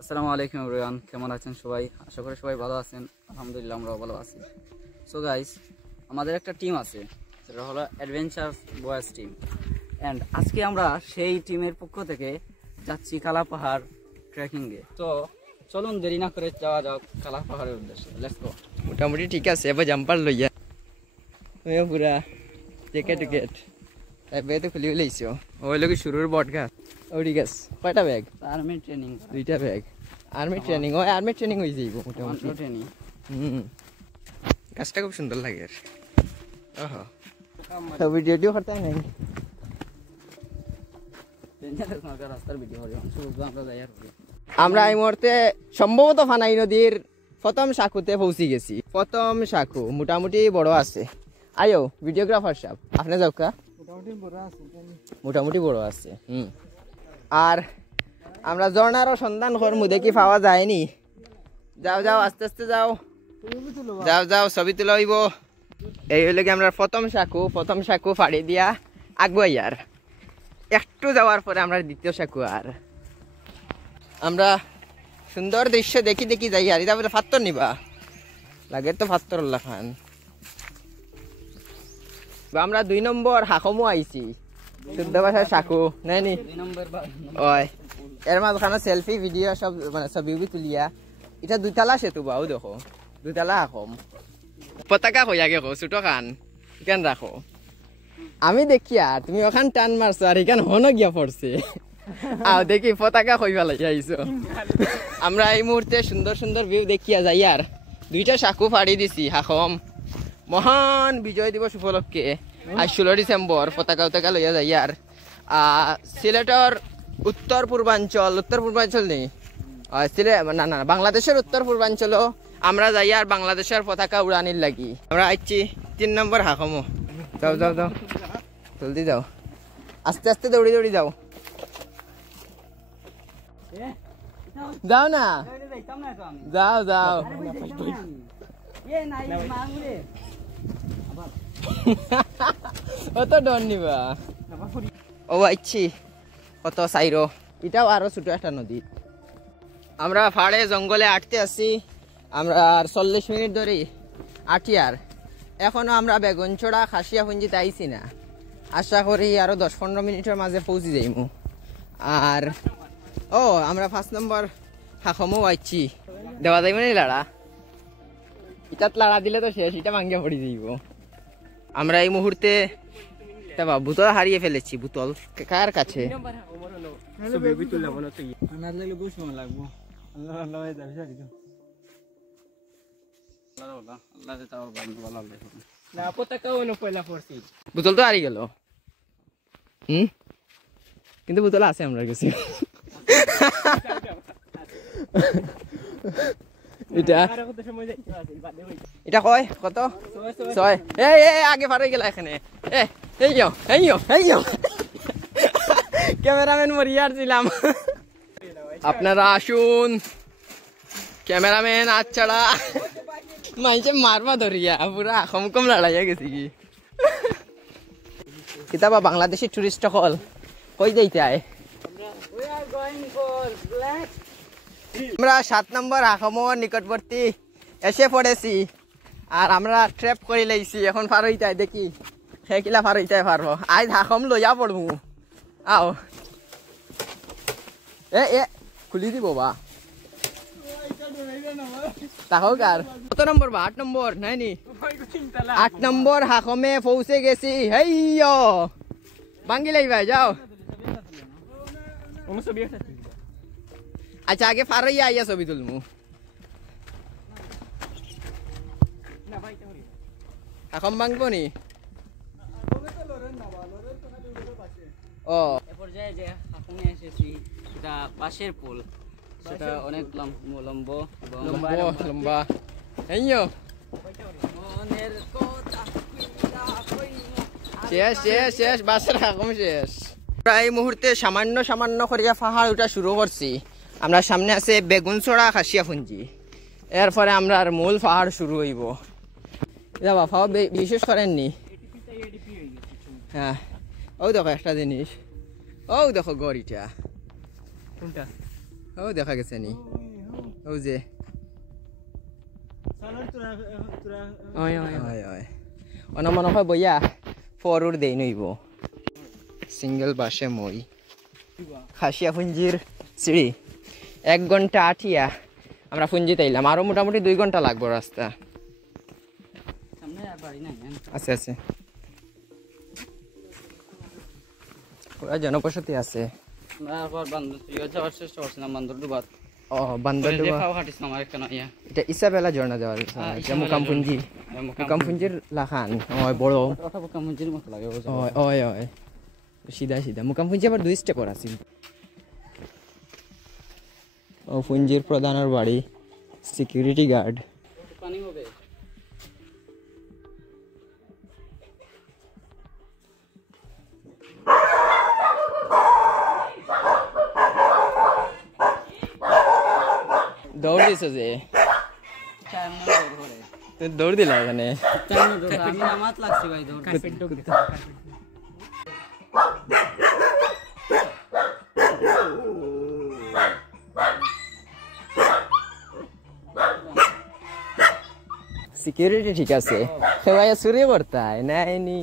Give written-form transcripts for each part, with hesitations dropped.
আসসালামু আলাইকুম এভরিওয়ান, কেমন আছেন সবাই? আশা করি সবাই ভালো আছেন। আলহামদুলিল্লাহ আমরাও ভালো আছি। সো গাইস, আমাদের একটা টিম আছে, সেটা হলো অ্যাডভেঞ্চার বয়েজ টিম। অ্যান্ড আজকে আমরা সেই টিমের পক্ষ থেকে যাচ্ছি কালা পাহাড় ট্রেকিংয়ে। তো চলুন দেরি না করে যাওয়া যাক কালা পাহাড়ের উদ্দেশ্যে। Let's go. মোটামুটি ঠিক আছে, এবার জাম্পার লইয়া তুমিও পুরা জ্যাকেট টুকেট এবার তো খুলি লাইছো। ওই লোক শুরুর বটগাছ ও ঠিক আছে। কয়টা ব্যাগ? আর্মি ট্রেনিং, 2টা ব্যাগ। আর্মি ট্রেনিং, ওই আর্মি ট্রেনিং হয়ে যাইব মোটামুটি ট্রেনিং। গাছটা খুব সুন্দর লাগে। ওহো, তো ভিডিও করতে নাই। রাস্তার ভিডিও করে আমরা যাই আর আমরা এই মুহূর্তে সম্ভবত ফানাই নদীর প্রথম শাকুতে পৌঁছে গেছি। প্রথম শাকু মোটামুটি বড় আছে। আয়ো ভিডিওগ্রাফার সাহেব, আপনি যাও কা? মোটামুটি বড় আছে। আর আমরা ঝর্ণারও সন্ধান করমু, দেখি পাওয়া যায়নি। যাও যাও, আস্তে আস্তে যাও, যাও যাও, ছবি তুলা হইব। এই হইলে কি আমরা প্রথম শাকু ফাড়ি দিয়া আঁকবো। আর একটু যাওয়ার পরে আমরা দ্বিতীয় শাকু। আর আমরা সুন্দর দৃশ্য দেখি দেখি যাই। আর এটা বলে ফাত্তর নিবা লাগে তো ফাত্তর খান। আমরা 2 নম্বর হাকমও আইছি, শুদ্ধ ভাষার শাকু নাইনি। ওই এর মাঝখানে সেলফি ভিডিও সব মানে ছবি তুলিয়া। এটা 2তলা সেতু বাউ, দেখো 2তলা হাকম। পতাকা হইয়া গে ছোট খান কেন রাখো। আমি দেখি আর তুমি ওখান টান মারছো আর এখান হন গিয়া পড়ছে। আও দেখি পতাকা কইবা লাগি আইছো। আমরা এই মুহূর্তে সুন্দর সুন্দর ভিউ দেখিয়া যাই। আর 2টা শাকু ফাড়ি দিছি হাকম মহান বিজয় দিবস উপলক্ষে। আজ 16 ডিসেম্বর পতাকা লইয়া যাই। আর সিলেটের উত্তর পূর্বাঞ্চল নেই, না না বাংলাদেশের উত্তর পূর্বাঞ্চল আমরা যাই। আর বাংলাদেশের পতাকা উড়ানির লাগি আমরা আইছি 3 নম্বর হাকমো। যাও যাও যাও, জলদি যাও, আস্তে আস্তে দৌড়ি দৌড়ি যাও। যাও না, যাও যাও। অত ডর নিবা। ও আইছি কত সাইরো। এটাও আরো ছোট একটা নদী। আমরা ফাড়ে জঙ্গলে আটতে আছি। আমরা আর 40 মিনিট ধরে আটি। আর এখনো আমরা বেগুনছড়া খাসিয়াপুঞ্জিতে আইছি না। আশা করি আরো 10-15 মিনিটের মাঝে পৌঁছে যাইমু। আর আমরা 5 নম্বর হাকমও আইছি। দেওয়া যাইব না লাড়া? ইটাত লাড়া দিলে তো শেষ, এটা ভাঙ্গিয়া পড়ি যাইব। আমরা এই মুহূর্তে বোতল হারিয়ে ফেলেছি। বোতল কার কাছে? বোতল তো হারিয়ে গেল। কিন্তু বোতল আছে আমার কাছে। এটা কয় কত? 6। আগে পার হয়ে গেল এখানে। ক্যামেরাম্যান মরিয়ার ছিলাম। আপনারা আসুন, ক্যামেরাম্যান আচ্ছাড়া মাইছে মারবা ধরিয়া পুরা কম লড়াইয়া গেছি কি। কিতাবা বাংলাদেশি টুরিস্ট হল কই যাইতে আয়? আমরা 7 নম্বর হাকমর নিকটবর্তী এসে পড়েছি। আর আমরা ট্র্যাপ করে লাইছি। এখন পার হইতে দেখি সেকিলা পার হইতে পারবো। আজ হাকম লইয়া পড়বো। আও এ খুলি দিব বা তাহো কার কত নম্বর বা? 8 নম্বর নাইনি? 8 নম্বর হাকমে পৌঁছে গেছি। হেইয়ো ভাঙ্গি লাইবা, যাও। আচ্ছা আগে পার হইয়া আইয়া ছবি তুলমু। হাকম ভাঙবো নি? পর্যায়ে যে হাকমে এসেছি সেটা বাঁশের পুল, সেটা অনেক লম্বা। শেষ বাসের হাকম শেষ। প্রায় মুহূর্তে সামান্য করিয়া পাহাড় উঠা শুরু করছি। আমরা সামনে আছে বেগুনছড়া খাসিয়াপুঞ্জি। এরপরে আমরা আর মূল পাহাড় শুরু হইব। বাফাও বিশেষ করেননি। হ্যাঁ, ও দেখো একটা জিনিস, ও দেখো গড়িটা। কোনটা? ও দেখা গেছে নি ও যে মনে হয় বইয়া ফরওয়ার্ড দেই নইব সিঙ্গেল বাসে মই খাসিয়া ফুঞ্জির সিঁড়ি 1 ঘন্টা আঠিয়া আমরা ফুঞ্জিতে এলাম আরো মোটামুটি 2 ঘন্টা লাগবো রাস্তা আছে আছে পুরা জনবসতি আছে ও বান্দরডুবা এটা ইসাবেলা ঝর্ণা যাওয়ার মুকামপুঞ্জির লাখান বড় সিধা সিধা মুকামপুঞ্জি আবার 2 স্টেপর আছে ও পুঞ্জির প্রধানের বাড়ি সিকিউরিটি গার্ড দৌড় দিছ যে দৌড় দিলা ওখানে সিকিউরিটি ঠিক আছে সবাই চুরি করতাই নাইনি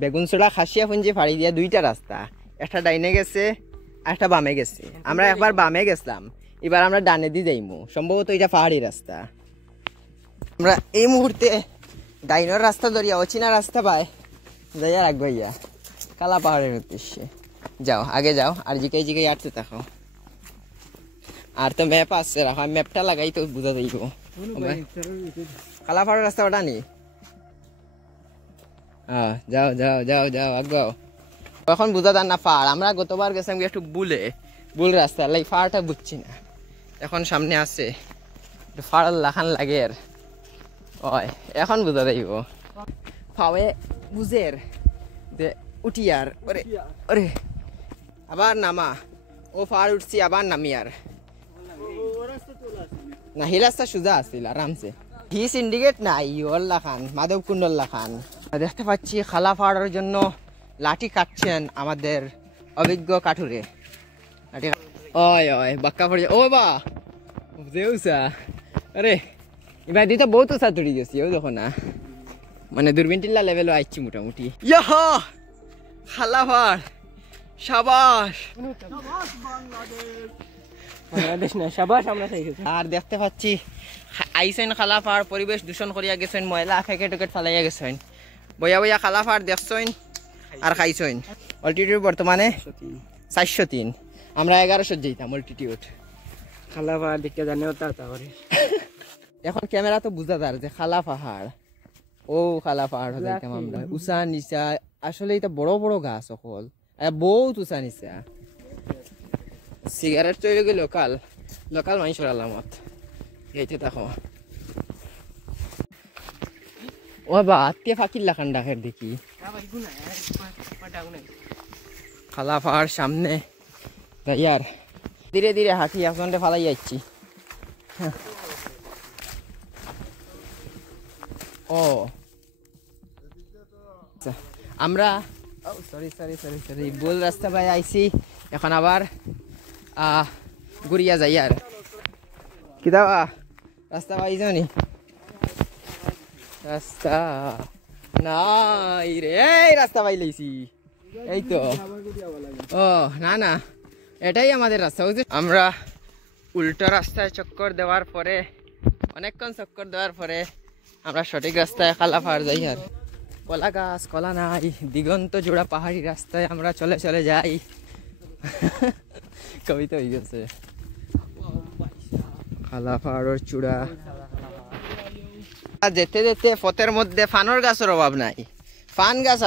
বেগুনচোড়া খাসিয়া পুঞ্জি ফাড়ি দিয়া 2টা রাস্তা একটা ডাইনে গেছে আর একটা বামে গেছে আমরা একবার বামে গেছিলাম এবার আমরা ডানে দিয়ে যাইমু সম্ভবত এটা পাহাড়ি রাস্তা আমরা এই মুহূর্তে ডাইনের রাস্তা ধরিয়া অচিনা রাস্তা পাই যাইয়া রাখবো ইয়া কালা পাহাড়ের উদ্দেশ্যে যাও আগে যাও আর জিকে আটতে থাকো আর তো ম্যাপ আছে রাখো ম্যাপটা লাগাই তো বুঝা যাইব কালা পাহাড়ের রাস্তা ওটা নি যাও যাও যাও যাও আগাও এখন বুঝা যান না পাহাড় আমরা গতবার গেছিলাম একটু বুল রাস্তা লাই পাহাড়টা বুঝছি না এখন সামনে আছে ফাড় লাখান লাগে ওই এখন বুঝা যাইব পাওয়ে বুঝের যে উঠিয়ার ওরে ওরে আবার নামা ও ফাড় উঠছি আবার নামি আর না হি রাস্তা সোজা আছিল আরামসে হি সিন্ডিকেট নাই ওর লাখান মাধব কুণ্ডল লাখান দেখতে পাচ্ছি খালা ফাড়ার জন্য লাঠি কাটছেন আমাদের অভিজ্ঞ কাঠুরে ওই ওই বাক্কা পড়ে ও বা দেউসা আরে এবার দিতে বহুত উঁচা তুড়ি গেছি ও দেখো না মানে দূরবীন টিল্লা লেভেলও আইছি মোটামুটি ইয়াহা খালাফাড় সাবাস বাংলাদেশ না সাবাস আমরা আর দেখতে পাচ্ছি আইছেন খালাফাড় পরিবেশ দূষণ করিয়া গেছেন ময়লা প্যাকেট ট্যাকেট ফালাইয়া গেছেন বইয়া বইয়া খালাফাড় দেখছেন আর খাইছেন অল্টিটিউড বর্তমানে 403 আমরা 1100 যাইতাম অল্টিটিউড খালাফাড় দেখতে জানেও তারপরে এখন ক্যামেরা তো বুঝা যায় যে খালা পাহাড় ও খালা পাহাড় যাইতাম আমরা উঁচা নিচা আসলে এটা বড় বড় গাছ সকল বহুত উঁচা নিচা সিগারেট চলে গেল লোকাল মানুষের আলামত এইতে দেখো ও বা আত্মীয় ফাঁকির লাখান ডাকের দেখি খালা পাহাড় সামনে ইয়ার ধীরে ধীরে হাঁটি এখন ফালাই যাচ্ছি ও আমরা সরি ভুল রাস্তা পাই আইছি এখন আবার ঘুরিয়া যাই আর কি দাও রাস্তা পাইছ নি রাস্তা নাই রে এই রাস্তা পাই লাইছি এই তো ও না এটাই আমাদের রাস্তা আমরা উল্টো রাস্তায় চক্কর দেওয়ার পরে অনেকক্ষণ চক্কর দেওয়ার পরে আমরা সঠিক রাস্তায় খালা পাহাড় যাই আর কলা গাছ কলা নাই দিগন্ত জোড়া পাহাড়ি রাস্তায় আমরা চলে যাই কবিতা হয়ে গেছে খালা পাহাড়ের চূড়া যেতে যেতে পথের মধ্যে ফানোর গাছের অভাব নাই ফান গাছ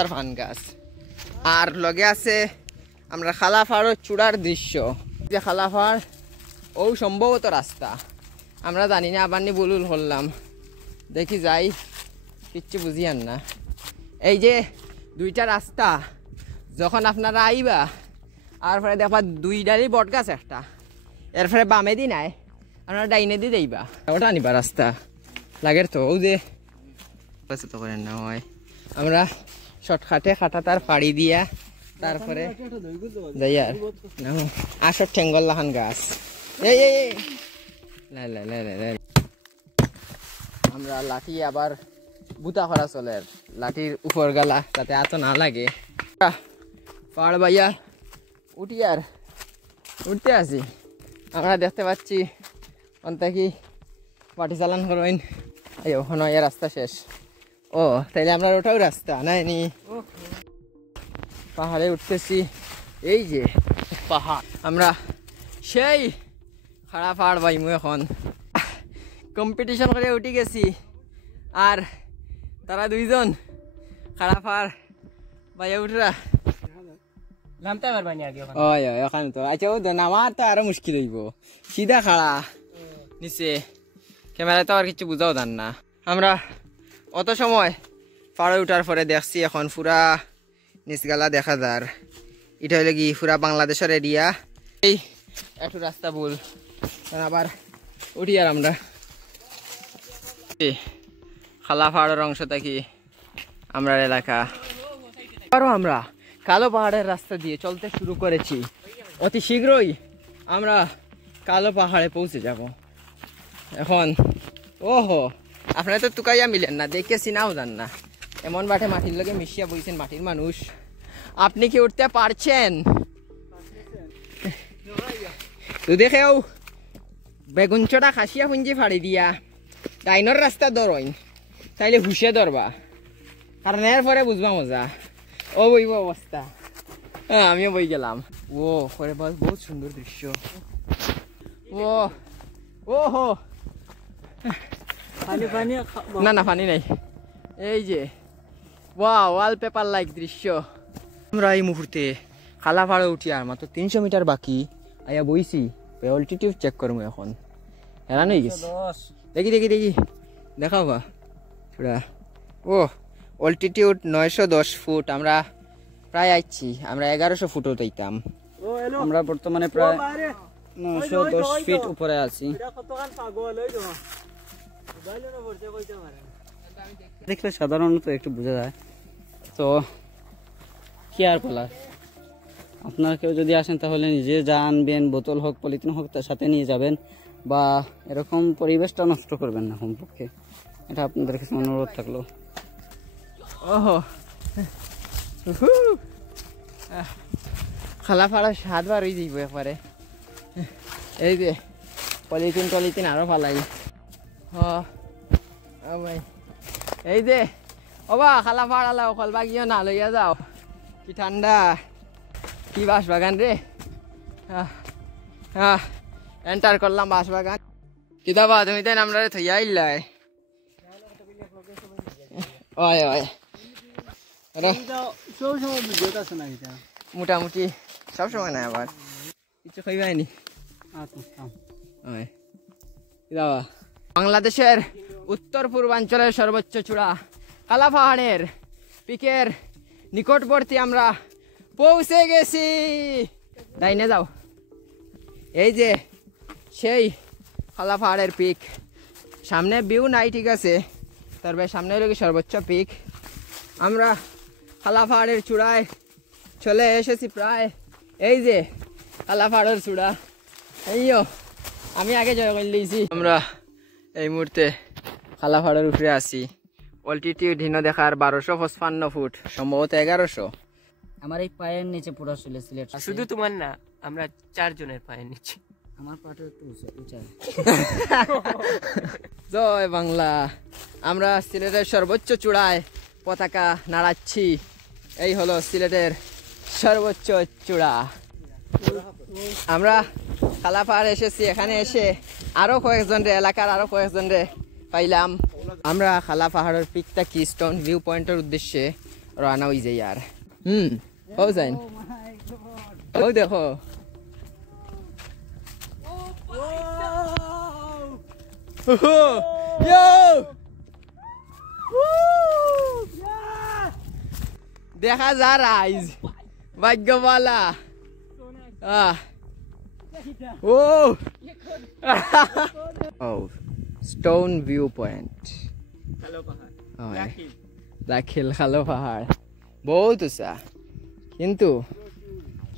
আর লগে আছে আমরা খালা পাহাড়ের চূড়ার দৃশ্য যে খালা পাহাড় ও সম্ভবত রাস্তা আমরা জানি না আবার নি বুলুল হলাম দেখি যাই কিচ্ছু বুঝিয়ান না এই যে 2টা রাস্তা যখন আপনারা আইবা আর পরে দেখবা 2ডারই বট গাছ একটা এরপরে বামে দি নাই আপনারা ডাইনে দিয়ে যাইবা ওটা নিবা রাস্তা লাগের তো ও যে তো করেন না হয় আমরা শর্টকাটে খাটা তার পাড়ি দিয়া তারপরে যাই আর আসর ঠেঙ্গল লাখান গাছ এই এই এই। লাই লাই লাই লাই লাই। আমরা লাঠি আবার বুতা করা চলে, লাঠির উপর গালা যাতে এত না লাগে। পাহাড় ভাইয়া উঠি আর উঠতে আসি। আমরা দেখতে পাচ্ছি অন্তে কি পাটি চালান করেন। এই ওখানে এই রাস্তা শেষ। ও তাইলে আমরা ওটাও রাস্তা নাই নি? পাহাড়ে উঠতেছি, এই যে পাহাড়। আমরা সেই খাড়া পাহাড় পাইমু এখন। কম্পিটিশন করে উঠে গেছি আর তারা দুইজন খাড়া পাহাড় বাইয়া উঠরা নামতে পারবা নি আগে? ওই ওখানে তো আচ্ছা ও নামার তো আরো মুশকিল হইব, সিধা খাড়া নিচে ক্যামেরায় তো আর কিছু বুঝাও দেন না। আমরা অত সময় পাহাড়ে উঠার পরে দেখছি এখন পুরা নিচগালা দেখা যার। এটা হইলে কি পুরা বাংলাদেশের এরিয়া। এই একটু রাস্তা ভুল, আবার উঠি আর আমরা খালা পাহাড়ের অংশ থাকি আমরা এলাকা। আরো আমরা কালো পাহাড়ের রাস্তা দিয়ে চলতে শুরু করেছি। অতি শীঘ্রই আমরা কালো পাহাড়ে পৌঁছে যাব। এখন ওহো আপনারা তো তুকাইয়া মিলেন না, দেখে চিনাও যান না, এমন বাটে মাটির লগে মিশিয়া বইছেন মাটির মানুষ। আপনি কি উঠতে পারছেন? তো দেখেও বেগুনচোটা খাসিয়া পুঞ্জি ফাড়ি দিয়া ডাইনোর রাস্তা ধরইন, তাইলে হুশে ধরবা, কারণ এর পরে বুঝবা মজা। ও বইব অবস্থা। হ্যাঁ আমিও বই গেলাম। ও করে বল, বহুত সুন্দর দৃশ্য। ও ও হো না না পানি নাই। এই যে ওয়ালপেপার লাইক দৃশ্য। আমরা এই মুহূর্তে খালা পাহাড়ে উঠি আর মাত্র 300 মিটার বাকি। আয়া বইছি, অল্টিটিউড চেক করবো এখন। হেরান হয়ে গেছে। দেখি দেখি দেখি দেখাও বা পুরা। ও অল্টিটিউড 910 ফুট। আমরা প্রায় আইছি, আমরা 1100 ফুটও তাইতাম। আমরা বর্তমানে প্রায় 910 ফিট উপরে আছি। দেখলে সাধারণত একটু বোঝা যায়। তো কি আর বলার, আপনারা কেউ যদি আসেন তাহলে নিজে যা আনবেন, বোতল হোক পলিথিন হোক, তার সাথে নিয়ে যাবেন, বা এরকম পরিবেশটা নষ্ট করবেন না কমপক্ষে, এটা আপনাদের কাছে অনুরোধ থাকলো। ওহো খালা ফাড়া 7 বার হয়ে যাইব একবারে। এই যে পলিথিন টলিথিন আরো ফালাই। ভাই এই যে ওবা খালা ফাড়ালাও, কলবা গিয়ে না লইয়া যাও। কি ঠান্ডা, কি বাস বাগান রে। এন্টার করলাম বাস বাগান। কিতাবা তুমি তাই আমরা থইয়া আইলাই। ওই ওই মোটামুটি সবসময় নাই, আবার কিছু খাইবাইনি। বাংলাদেশের উত্তর পূর্বাঞ্চলের সর্বোচ্চ চূড়া কালা পাহাড়ের পিকের নিকটবর্তী আমরা পৌঁছে গেছি। ডাইনে যাও, এই যে সেই কালা পাহাড়ের পিক। সামনে ভিউ নাই ঠিক আছে, তবে সামনে হলো কি সর্বোচ্চ পিক। আমরা কালা পাহাড়ের চূড়ায় চলে এসেছি প্রায়। এই যে কালা পাহাড়ের চূড়া, এইও আমি আগে জয় করে দিয়েছি। আমরা এই মুহূর্তে কালা পাহাড়ের উপরে আছি। অল্টিটিউড হিন দেখার 1255 ফুট, সম্ভবত 1100। আমার এই পায়ের নিচে পুরো চলে সিলেট। শুধু তোমার না, আমরা 4 জনের পায়ের নিচে। আমার পাটা একটু উঁচা। জয় বাংলা। আমরা সিলেটের সর্বোচ্চ চূড়ায় পতাকা নাড়াচ্ছি। এই হলো সিলেটের সর্বোচ্চ চূড়া। আমরা কালা পাহাড় এসেছি, এখানে এসে আরো কয়েকজন রে এলাকার আরো কয়েকজন রে পাইলাম। আমরা কালা পাহাড়ের পিকটা কি স্টোন ভিউ পয়েন্টের উদ্দেশ্যে রওনা হয়ে যাই। আর ও যাইন ও দেখো দেখা যা রাইজ ভাগ্যবালা। স্টোন ভিউ পয়েন্ট, দাখিল খালো পাহাড় বহুত উঁচা। কিন্তু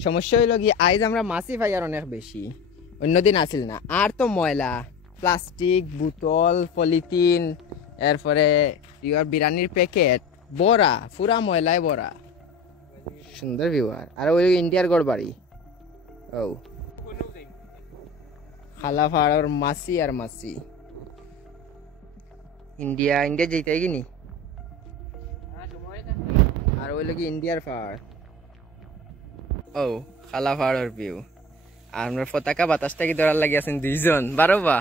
সমস্যা হইল কি আইজ আমরা মাছি পাই আর অনেক বেশি, অন্যদিন আসিল না। আর তো ময়লা প্লাস্টিক বোতল পলিথিন এরপরে ইউর বিরিয়ানির প্যাকেট বড়া পুরা ময়লায় বড়া। সুন্দর ভিউ। আর ওই ইন্ডিয়ার গড় বাড়ি ও খালা পাহাড়ের মাসি আর মাসি ইন্ডিয়া ইন্ডিয়া যেতে কিনি। আর ওই লোক ইন্ডিয়ার পাহাড় ও খালা পাহাড়ের ভিউ। আর আমরা পতাকা বাতাসটা কি ধরার লাগি আছেন দুইজন বারোবা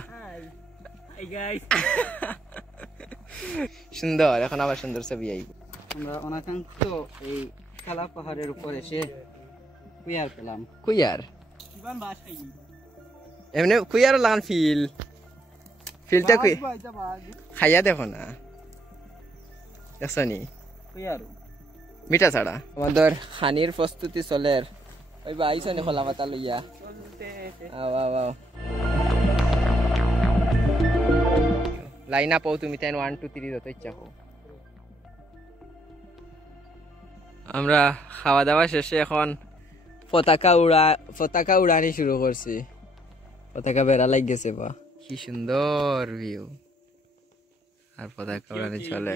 সুন্দর। এখন আবার সুন্দর ছবি আইব। আমরা অনাকাঙ্ক্ষিত এই খালা পাহাড়ের উপর এসে কুয়ার পেলাম। কুইয়ার এমনি কুইয়ার লাগান ফিলটা কুই খাইয়া দেখো না দেখছনি কুয়ার মিঠা ছাড়া। আমাদের খানির প্রস্তুতি চলের ওই বা আইসনি খোলা পাতা লইয়া লাইন আপ তুমি তাই 1 2 3 যত ইচ্ছা হো। আমরা খাওয়া দাওয়া শেষে এখন পতাকা উড়ানি শুরু করছি। পতাকা বেড়া লাগ গেছে বা কি সুন্দর ভিউ। আর পতাকা উড়ানি চলে।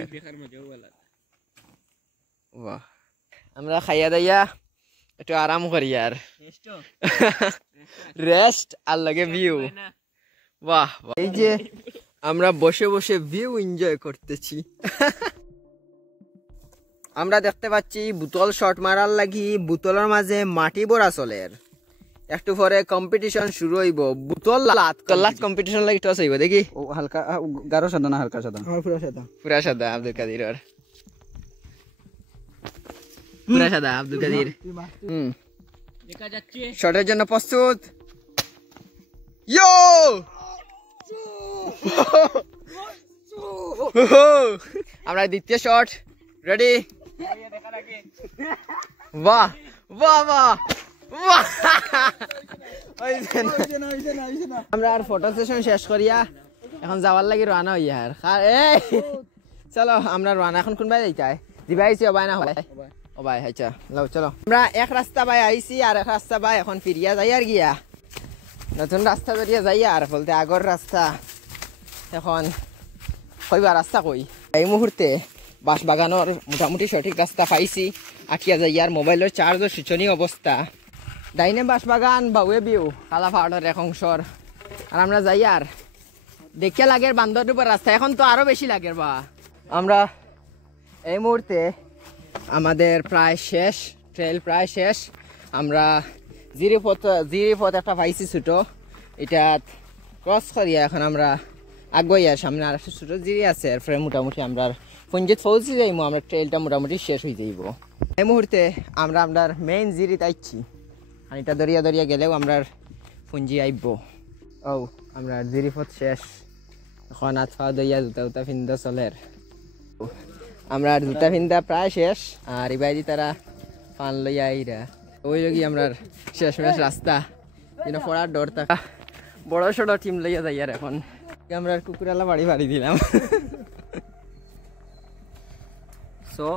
বাহ আমরা খাইয়া দাইয়া একটু আরাম করি আর রেস্ট আর লাগে ভিউ। বাহ এই যে আমরা বসে বসে ভিউ এনজয় করতেছি। আমরা দেখতে পাচ্ছি বোতল শট মারার লাগি বোতলের মাঝে মাটি ভরা চলের। একটু পরে কম্পিটিশন শুরু হইব। বোতল লাত কম্পিটিশন লাগি টস হইব দেখি। ও হালকা গাঢ় সাদা না হালকা সাদা? পুরা সাদা আব্দুল কাদির পুরা সাদা আব্দুল কাদির। দেখা যাচ্ছে শটের জন্য প্রস্তুত। ইয়ো আমরা দ্বিতীয় শট রেডি। বাহ বাহ বাহ বাহ। আমরা আর ফটো সেশন শেষ করিয়া এখন যাওয়ার লাগি রানা হইয়া আর চলো আমরা রানা এখন কোনবাই যাইতাই দিবা আইছি অবাই না হয় অবাই আচ্ছা লাও চলো। আমরা এক রাস্তা বাই আইছি আর এক রাস্তা বাই এখন ফিরিয়া যাই আর গিয়া নতুন রাস্তা ধরিয়া যাই আর বলতে আগর রাস্তা এখন কইবা রাস্তা কই। এই মুহূর্তে বাঁশবাগানের মোটামুটি সঠিক রাস্তা পাইছি। আটিয়া যাই আর মোবাইলের চার্জও শোচনীয় অবস্থা। ডাইনে বাঁশবাগান বাউয়ে বিউ কালা পাহাড়ের এক অংশর। আর আমরা যাই আর দেখে লাগের বান্দর উপর রাস্তা এখন তো আরো বেশি লাগের বা। আমরা এই মুহূর্তে আমাদের প্রায় শেষ ট্রেল প্রায় শেষ। আমরা জিরিপথ একটা পাইছি ছোটো এটা ক্রস করিয়া এখন আমরা আগুয়া সামনে আর একটা ছোটো জিরি আছে। এরপরে মোটামুটি আমরা পঞ্জিত পৌঁছে যাইব। আমরা ট্রেলটা মোটামুটি শেষ হয়ে যাইব। এই মুহূর্তে আমরা আপনার মেইন জিরিত আইছি। আর এটা দরিয়া দরিয়া গেলেও আমরা পুঞ্জি আইব। ও আমরা জিরিপথ শেষ এখন হাত পা দইয়া জুতা উতা ফিন্দা চলের। আমরা জুতা ফিন্দা প্রায় শেষ। আর ইবাইদি তারা পান লইয়া আইরা ওই লগি আমরা শেষমেশ রাস্তা যেন পড়ার ডর থাকা বড় সড়ো টিম লইয়া যাই আর এখন আমরা কুকুরালা বাড়ি বাড়ি দিলাম। সো